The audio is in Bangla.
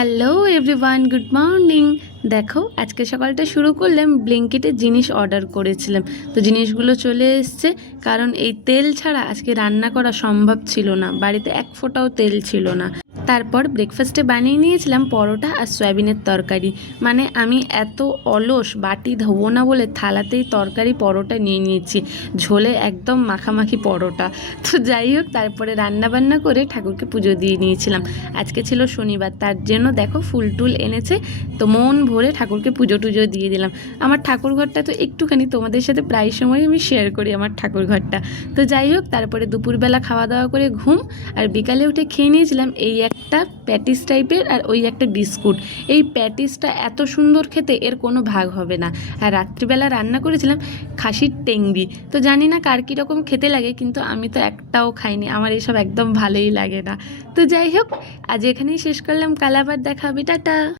Hello everyone, good morning. দেখো আজকে সকালটা শুরু করলাম, ব্লিঙ্কিটে জিনিস অর্ডার করেছিলাম, তো জিনিসগুলো চলে এসছে। কারণ এই তেল ছাড়া আজকে রান্না করা সম্ভব ছিল না, বাড়িতে এক ফোঁটাও তেল ছিল না। তারপর ব্রেকফাস্টে বানিয়ে নিয়েছিলাম পরোটা আর সয়াবিনের তরকারি। মানে আমি এত অলস, বাটি ধোবো না বলে থালাতেই তরকারি পরোটা নিয়ে নিয়েছি, ঝোলে একদম মাখামাখি পরোটা। তো যাই হোক, তারপরে রান্নাবান্না করে ঠাকুরকে পুজো দিয়ে নিয়েছিলাম। আজকে ছিল শনিবার, তার জন্য দেখো ফুল টুল এনেছে, তো মন ভরে ঠাকুরকে পুজো টুজো দিয়ে দিলাম। আমার ঠাকুর ঘরটা তো একটুখানি তোমাদের সাথে প্রায় সময় আমি শেয়ার করি আমার ঠাকুর ঘরটা। তো যাই হোক, তারপরে দুপুরবেলা খাওয়া দাওয়া করে ঘুম, আর বিকালে উঠে খেয়ে নিয়েছিলাম এই একটা প্যাটিস টাইপের আর ওই একটা বিস্কুট। এই প্যাটিসটা এত সুন্দর খেতে, এর কোনো ভাগ হবে না। আর রাত্রিবেলা রান্না করেছিলাম খাসির টেংরি। তো জানি না কার কীরকম খেতে লাগে, কিন্তু আমি তো একটাও খাইনি, আমার এইসব একদম ভালোই লাগে না। তো যাই হোক, আজ এখানেই শেষ করলাম, কাল আবার দেখা হবে, টাটা।